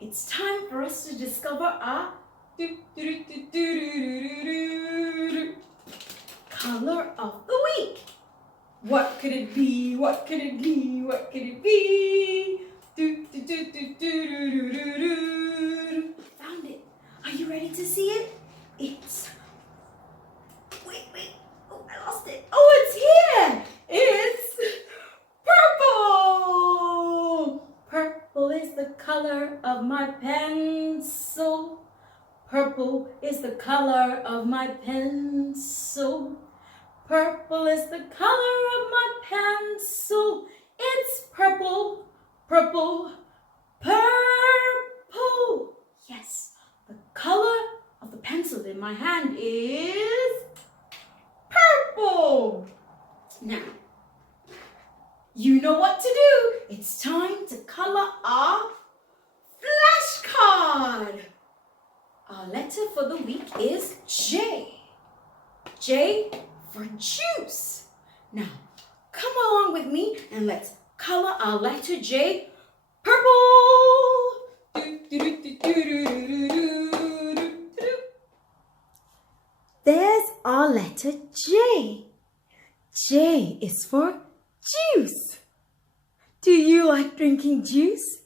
It's time for us to discover our color of the week. What could it be? What could it be? What could it be? Found it. Are you ready to see it? It's... Wait. Oh, I lost it. Oh, it's here. It's purple. Purple is the color of my pencil. Purple is the color of my pencil. Purple is the color of my pencil. It's purple, purple, purple. Yes, the color of the pencil in my hand is purple. Now, you know what to do. It's time to color our flashcard. Our letter for the week is J. J for juice. Now, come along with me and let's color our letter J purple. There's our letter J. J is for juice. Do you like drinking juice?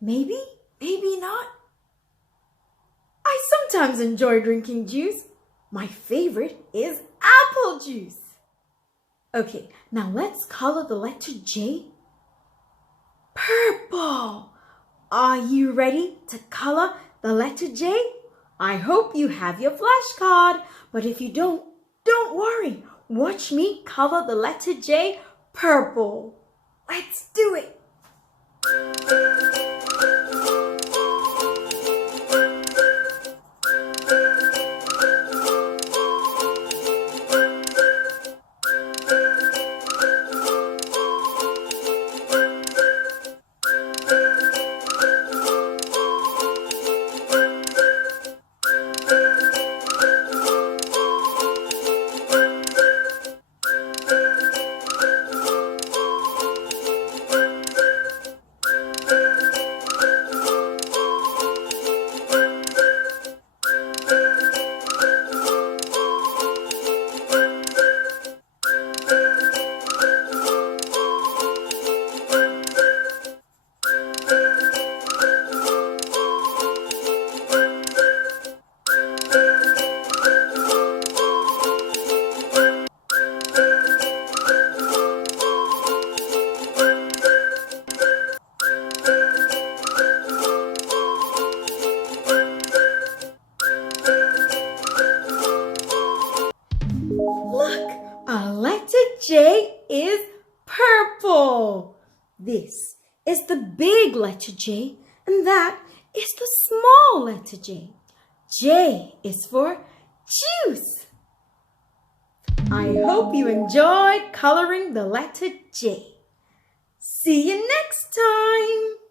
Maybe, maybe not. I sometimes enjoy drinking juice. My favorite is apple juice. Okay, now let's color the letter J purple. Are you ready to color the letter J? I hope you have your flashcard, but if you don't worry. Watch me color the letter J purple. Let's do it. Look, our letter J is purple. This is the big letter J, and that is the small letter J. J is for juice. I hope you enjoyed coloring the letter J. See you next time.